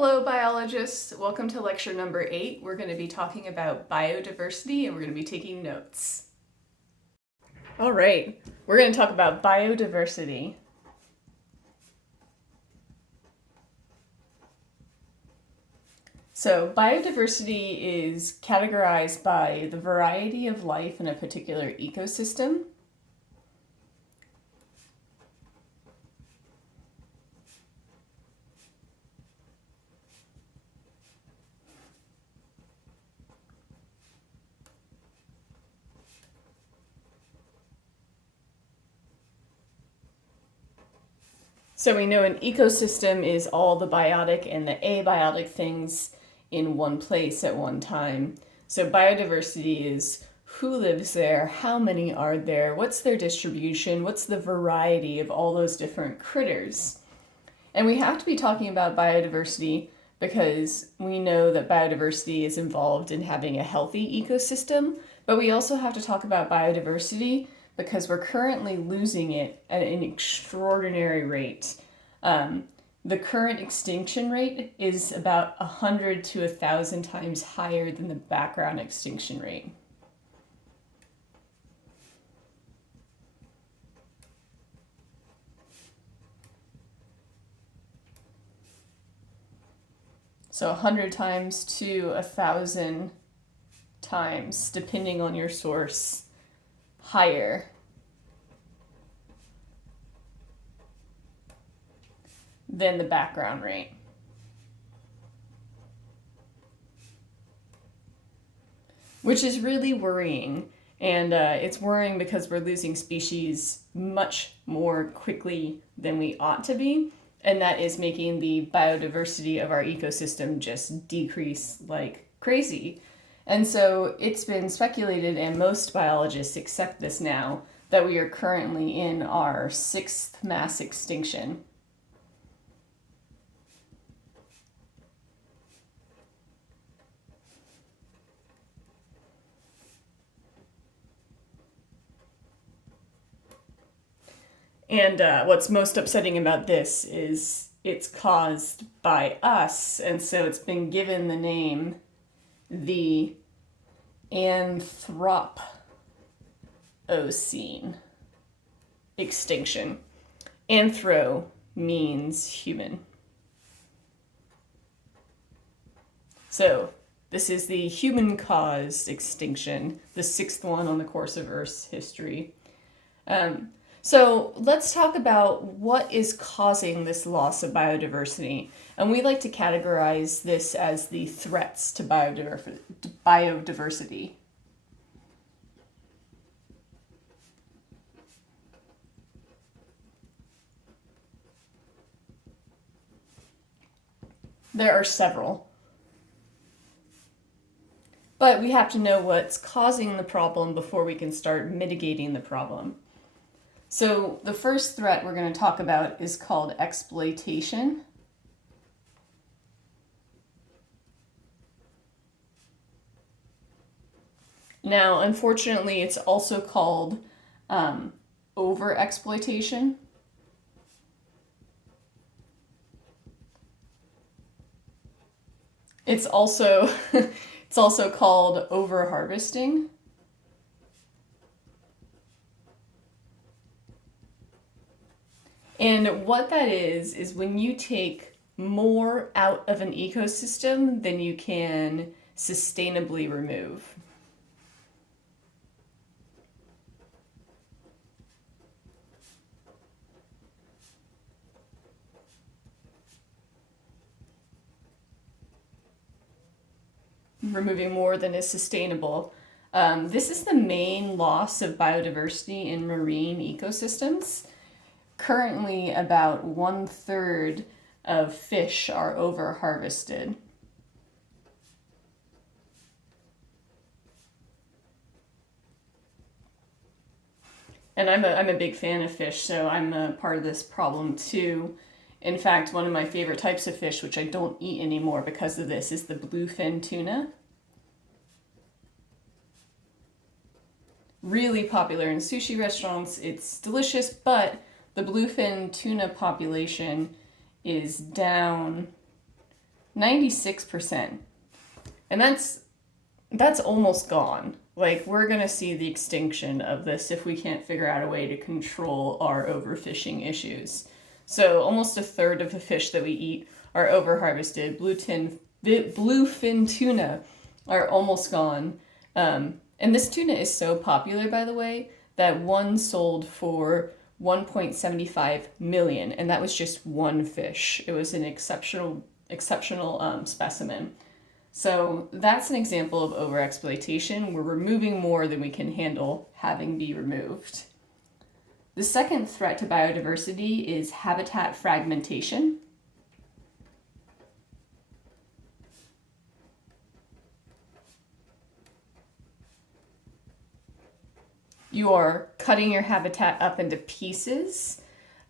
Hello biologists, welcome to lecture number 8. We're going to be talking about biodiversity and we're going to be taking notes. All right, we're going to talk about biodiversity. So biodiversity is categorized by the variety of life in a particular ecosystem. So we know an ecosystem is all the biotic and the abiotic things in one place at one time. So biodiversity is who lives there, how many are there, what's their distribution, what's the variety of all those different critters. And we have to be talking about biodiversity because we know that biodiversity is involved in having a healthy ecosystem, but we also have to talk about biodiversity because we're currently losing it at an extraordinary rate. The current extinction rate is about 100 to 1,000 times higher than the background extinction rate. So 100 times to 1,000 times, depending on your source, higher than the background rate. Which is really worrying. And it's worrying because we're losing species much more quickly than we ought to be. And that is making the biodiversity of our ecosystem just decrease like crazy. And so it's been speculated, and most biologists accept this now, that we are currently in our 6th mass extinction. And what's most upsetting about this is it's caused by us, and so it's been given the name the Anthropocene extinction. Anthro means human. So this is the human-caused extinction, the 6th one on the course of Earth's history. So let's talk about what is causing this loss of biodiversity. And we like to categorize this as the threats to biodiversity. There are several. But we have to know what's causing the problem before we can start mitigating the problem. So the first threat we're going to talk about is called exploitation. Now, unfortunately, it's also called overexploitation. It's also called overharvesting. And what that is when you take more out of an ecosystem than you can sustainably remove. Removing more than is sustainable. This is the main loss of biodiversity in marine ecosystems. Currently, about 1/3 of fish are over-harvested. And I'm a big fan of fish, so I'm a part of this problem too. In fact, one of my favorite types of fish, which I don't eat anymore because of this, is the bluefin tuna. Really popular in sushi restaurants. It's delicious, but the bluefin tuna population is down 96%. And that's almost gone. Like, we're going to see the extinction of this if we can't figure out a way to control our overfishing issues. So almost a third of the fish that we eat are overharvested. Bluefin tuna are almost gone. And this tuna is so popular, by the way, that one sold for 1.75 million, and that was just one fish. It was an exceptional specimen. So that's an example of overexploitation. We're removing more than we can handle having be removed. The second threat to biodiversity is habitat fragmentation. You are cutting your habitat up into pieces.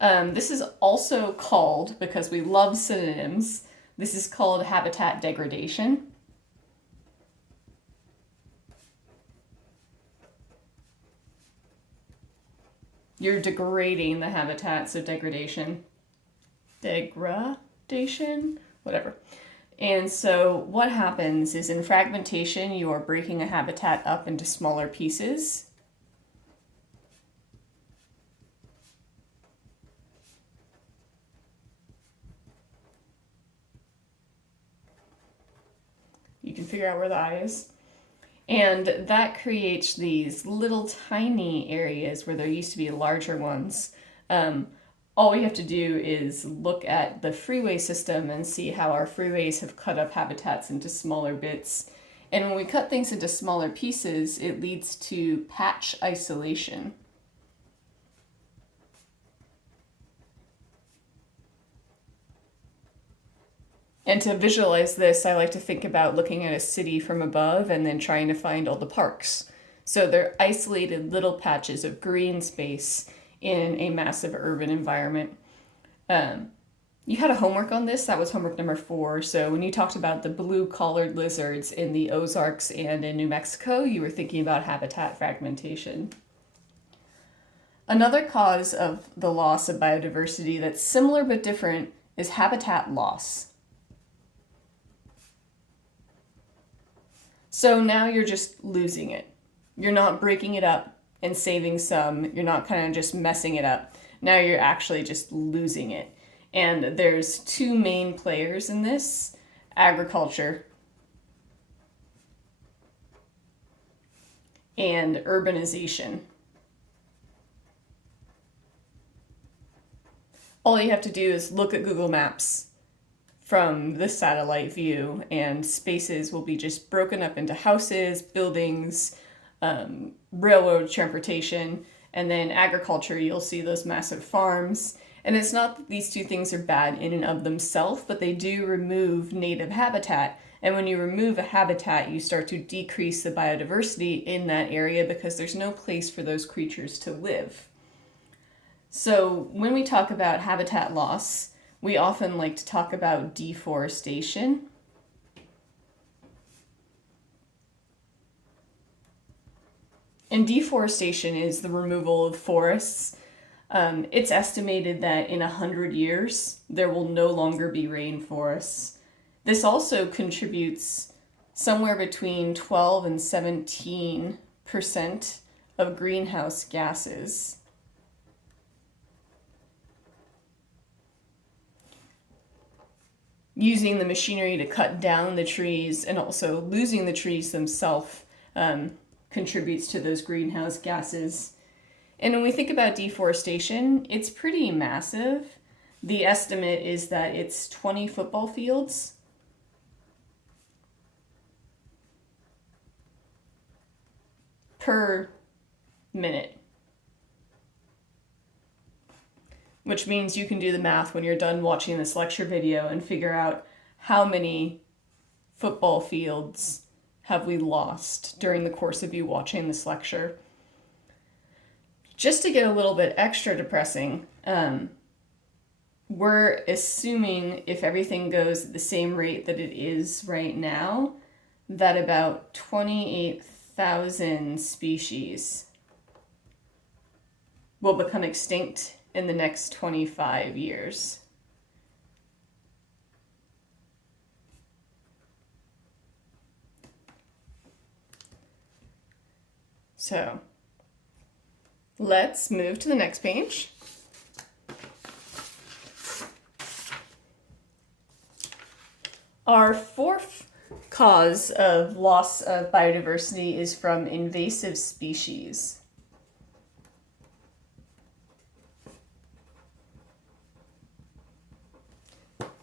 This is also called, because we love synonyms, this is called habitat degradation. You're degrading the habitat, so degradation, whatever. And so what happens is in fragmentation, you are breaking a habitat up into smaller pieces. You can figure out where the eye is. And that creates these little tiny areas where there used to be larger ones. All we have to do is look at the freeway system and see how our freeways have cut up habitats into smaller bits. And when we cut things into smaller pieces, it leads to patch isolation. And to visualize this, I like to think about looking at a city from above and then trying to find all the parks. So they're isolated little patches of green space in a massive urban environment. You had a homework on this. That was homework number 4. So when you talked about the blue-collared lizards in the Ozarks and in New Mexico, you were thinking about habitat fragmentation. Another cause of the loss of biodiversity that's similar but different is habitat loss. So now you're just losing it. You're not breaking it up and saving some. You're not kind of just messing it up. Now you're actually just losing it. And there's 2 main players in this: agriculture and urbanization. All you have to do is look at Google Maps from the satellite view, and spaces will be just broken up into houses, buildings, railroad transportation, and then agriculture, you'll see those massive farms. And it's not that these 2 things are bad in and of themselves, but they do remove native habitat. And when you remove a habitat, you start to decrease the biodiversity in that area because there's no place for those creatures to live. So when we talk about habitat loss, we often like to talk about deforestation. And deforestation is the removal of forests. It's estimated that in 100 years, there will no longer be rainforests. This also contributes somewhere between 12 and 17% of greenhouse gases. Using the machinery to cut down the trees and also losing the trees themselves contributes to those greenhouse gases. And when we think about deforestation, it's pretty massive. The estimate is that it's 20 football fields per minute. Which means you can do the math when you're done watching this lecture video and figure out how many football fields have we lost during the course of you watching this lecture. Just to get a little bit extra depressing, we're assuming if everything goes at the same rate that it is right now, that about 28,000 species will become extinct in the next 25 years. So let's move to the next page. Our fourth cause of loss of biodiversity is from invasive species.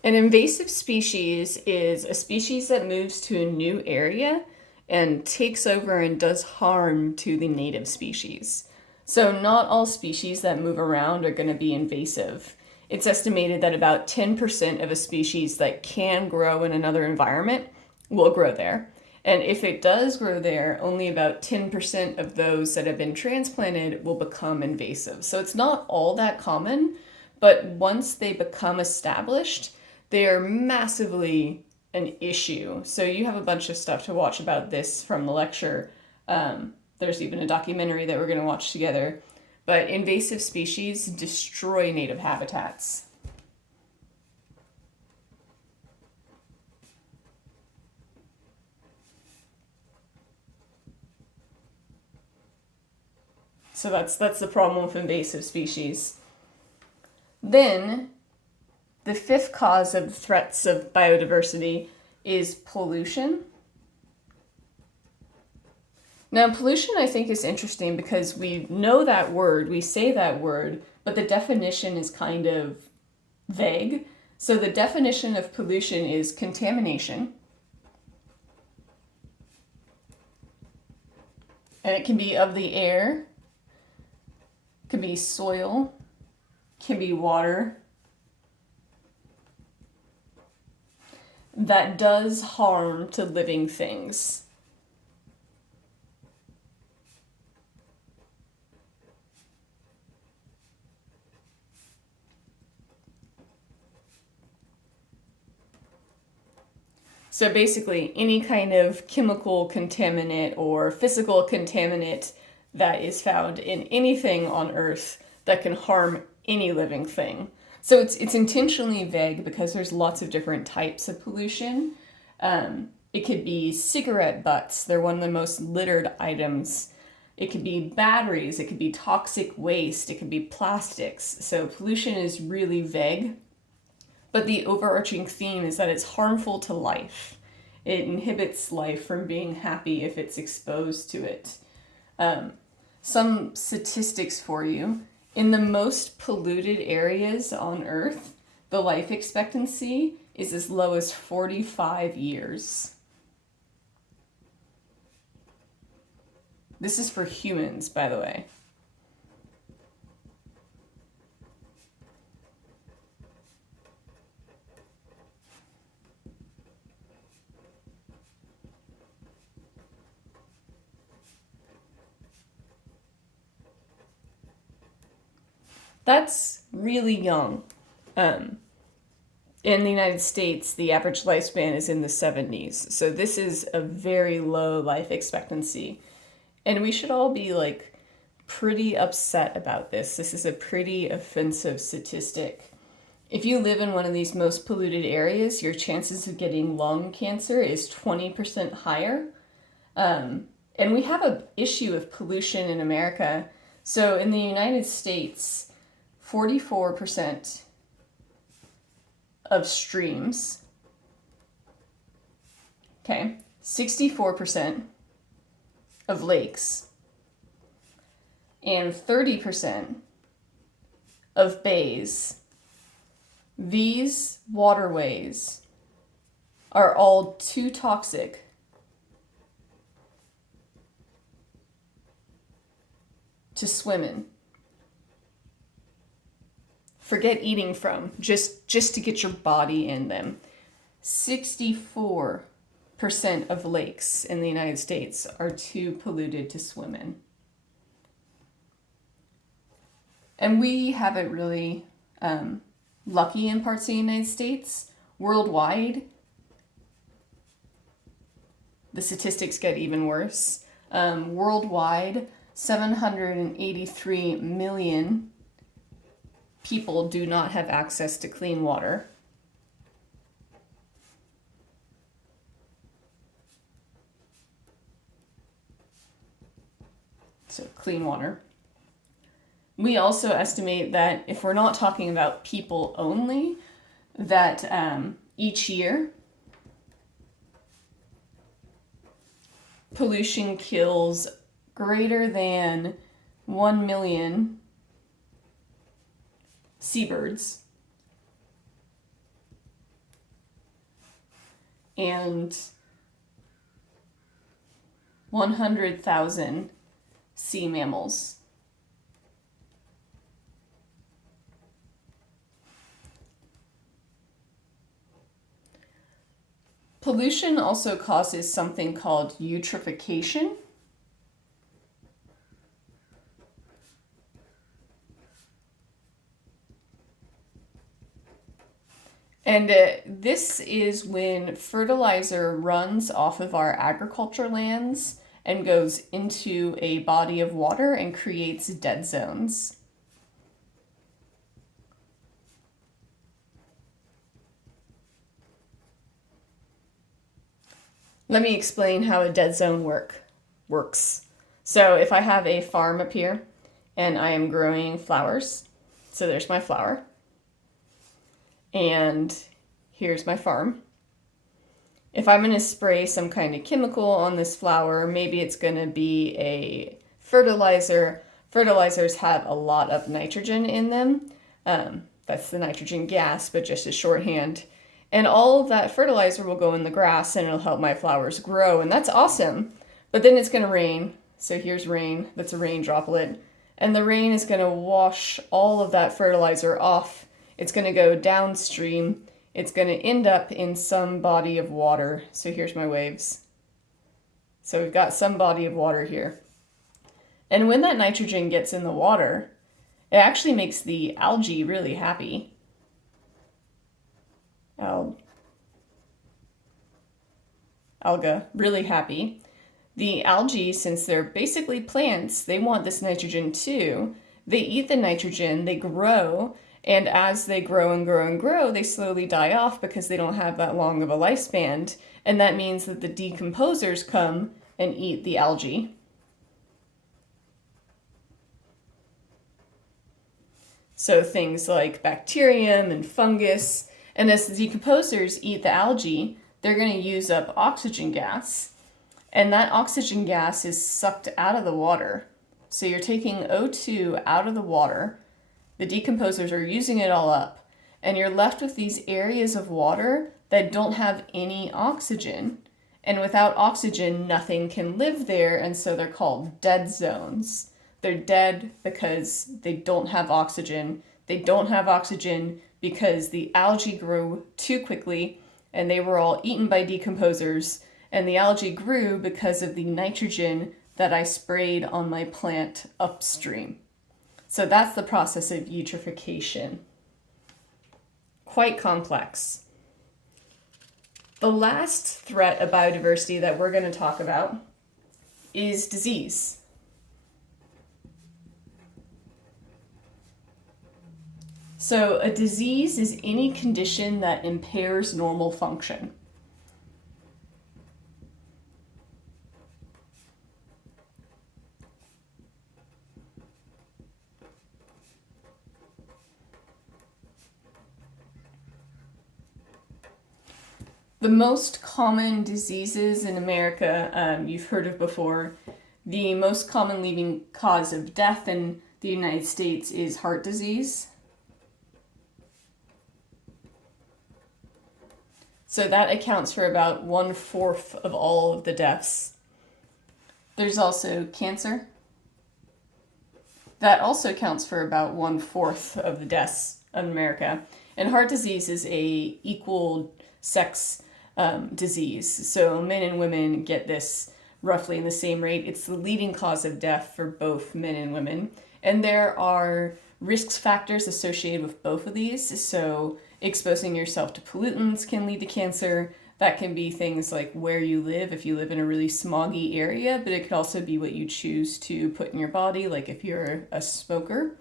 An invasive species is a species that moves to a new area and takes over and does harm to the native species. So not all species that move around are going to be invasive. It's estimated that about 10% of a species that can grow in another environment will grow there. And if it does grow there, only about 10% of those that have been transplanted will become invasive. So it's not all that common, but once they become established, they are massively an issue. So you have a bunch of stuff to watch about this from the lecture. There's even a documentary that we're going to watch together. But invasive species destroy native habitats. So that's the problem with invasive species. Then, the fifth cause of threats of biodiversity is pollution. Now, pollution, I think, is interesting because we know that word, we say that word, but the definition is kind of vague. So the definition of pollution is contamination. And it can be of the air, can be soil, can be water, that does harm to living things. So basically, any kind of chemical contaminant or physical contaminant that is found in anything on Earth that can harm any living thing. So it's intentionally vague because there's lots of different types of pollution. It could be cigarette butts. They're one of the most littered items. It could be batteries. It could be toxic waste. It could be plastics. So pollution is really vague. But the overarching theme is that it's harmful to life. It inhibits life from being happy if it's exposed to it. Some statistics for you. In the most polluted areas on Earth, the life expectancy is as low as 45 years. This is for humans, by the way. That's really young. In the United States, the average lifespan is in the 70s. So this is a very low life expectancy. And we should all be pretty upset about this. This is a pretty offensive statistic. If you live in one of these most polluted areas, your chances of getting lung cancer is 20% higher. And we have an issue with pollution in America. So in the United States, 44% of streams, 64% of lakes, and 30% of bays. These waterways are all too toxic to swim in. Forget eating from, just to get your body in them. 64% of lakes in the United States are too polluted to swim in. And we have it really lucky in parts of the United States. Worldwide, the statistics get even worse. Worldwide, 783 million people do not have access to clean water. clean water. We also estimate that if we're not talking about people only, that each year pollution kills greater than 1 million seabirds and 100,000 sea mammals. Pollution also causes something called eutrophication. And this is when fertilizer runs off of our agriculture lands and goes into a body of water and creates dead zones. Let me explain how a dead zone works. So if I have a farm up here and I am growing flowers, so there's my flower, and here's my farm. If I'm going to spray some kind of chemical on this flower, maybe it's going to be a fertilizer. Fertilizers have a lot of nitrogen in them. That's the nitrogen gas, but just as shorthand. And all of that fertilizer will go in the grass and it'll help my flowers grow. And that's awesome. But then it's going to rain. So here's rain. That's a rain droplet. And the rain is going to wash all of that fertilizer off. It's going to go downstream. It's going to end up in some body of water. So here's my waves. So we've got some body of water here. And when that nitrogen gets in the water, it actually makes the algae really happy. Alga, really happy. The algae, since they're basically plants, they want this nitrogen too. They eat the nitrogen, they grow, and as they grow and grow and grow, they slowly die off because they don't have that long of a lifespan. And that means that the decomposers come and eat the algae. So things like bacterium and fungus. And as the decomposers eat the algae, they're going to use up oxygen gas. And that oxygen gas is sucked out of the water. So you're taking O2 out of the water. The decomposers are using it all up. And you're left with these areas of water that don't have any oxygen. And without oxygen, nothing can live there. And so they're called dead zones. They're dead because they don't have oxygen. They don't have oxygen because the algae grew too quickly and they were all eaten by decomposers. And the algae grew because of the nitrogen that I sprayed on my plant upstream. So that's the process of eutrophication. Quite complex. The last threat of biodiversity that we're going to talk about is disease. So a disease is any condition that impairs normal function. The most common diseases in America, you've heard of before. The most common leading cause of death in the United States is heart disease. So that accounts for about 1/4 of all of the deaths. There's also cancer. That also accounts for about 1/4 of the deaths in America. And heart disease is a equal sex disease. So men and women get this roughly in the same rate. It's the leading cause of death for both men and women. And there are risk factors associated with both of these. So exposing yourself to pollutants can lead to cancer. That can be things like where you live, if you live in a really smoggy area, but it could also be what you choose to put in your body, like if you're a smoker.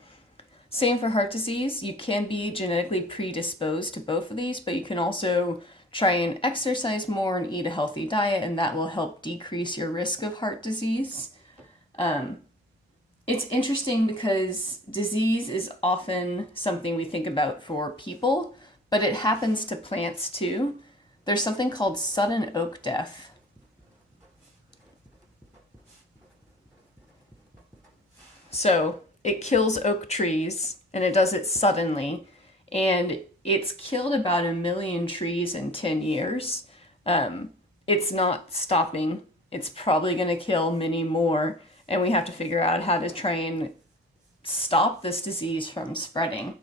Same for heart disease. You can be genetically predisposed to both of these, but you can also try and exercise more and eat a healthy diet, and that will help decrease your risk of heart disease. It's interesting because disease is often something we think about for people, but it happens to plants too. There's something called sudden oak death. So it kills oak trees, and it does it suddenly, and it's killed about 1 million trees in 10 years. It's not stopping. It's probably going to kill many more, and we have to figure out how to try and stop this disease from spreading.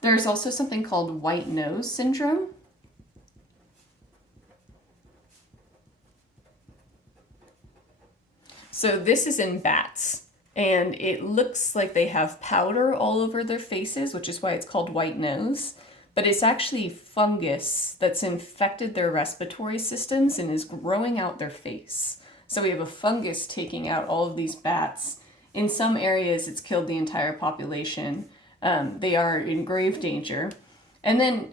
There's also something called white nose syndrome. So this is in bats, and it looks like they have powder all over their faces, which is why it's called white nose. But it's actually fungus that's infected their respiratory systems and is growing out their face. So we have a fungus taking out all of these bats. In some areas, it's killed the entire population. They are in grave danger. And then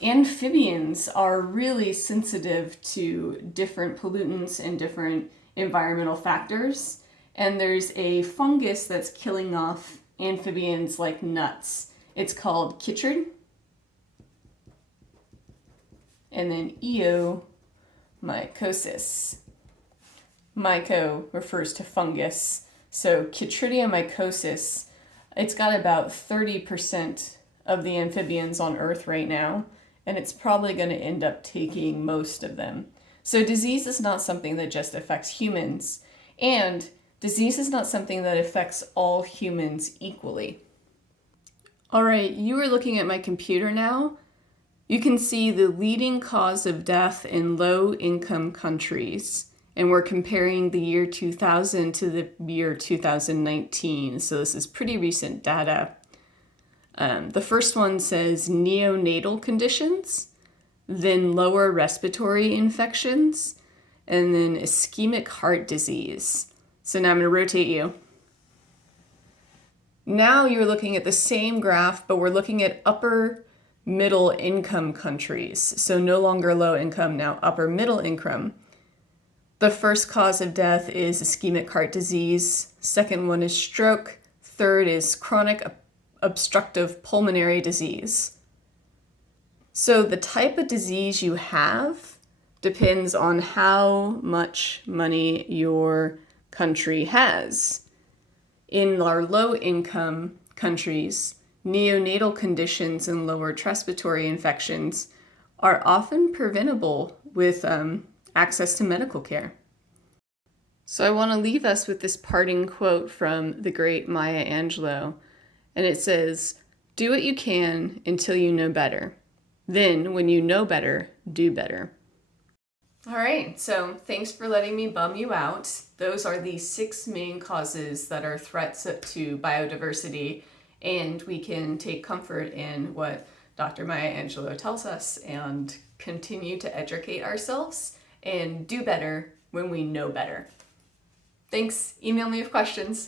amphibians are really sensitive to different pollutants and different environmental factors. And there's a fungus that's killing off amphibians like nuts. It's called chytrid. And then eomycosis. Myco refers to fungus. So chytridiomycosis, it's got about 30% of the amphibians on Earth right now, and it's probably going to end up taking most of them. So disease is not something that just affects humans, and disease is not something that affects all humans equally. All right, you are looking at my computer now. You can see the leading cause of death in low-income countries, and we're comparing the year 2000 to the year 2019, so this is pretty recent data. The first one says neonatal conditions, then lower respiratory infections, and then ischemic heart disease. So now I'm going to rotate you. Now you're looking at the same graph, but we're looking at upper middle income countries. So no longer low income, now upper middle income. The first cause of death is ischemic heart disease. Second one is stroke. Third is chronic obstructive pulmonary disease. So the type of disease you have depends on how much money your country has. In our low income countries, neonatal conditions and lower respiratory infections are often preventable with access to medical care. So I want to leave us with this parting quote from the great Maya Angelou, and it says, "Do what you can until you know better. Then, when you know better, do better." All right, so thanks for letting me bum you out. Those are the 6 main causes that are threats to biodiversity, and we can take comfort in what Dr. Maya Angelou tells us and continue to educate ourselves and do better when we know better. Thanks. Email me with questions.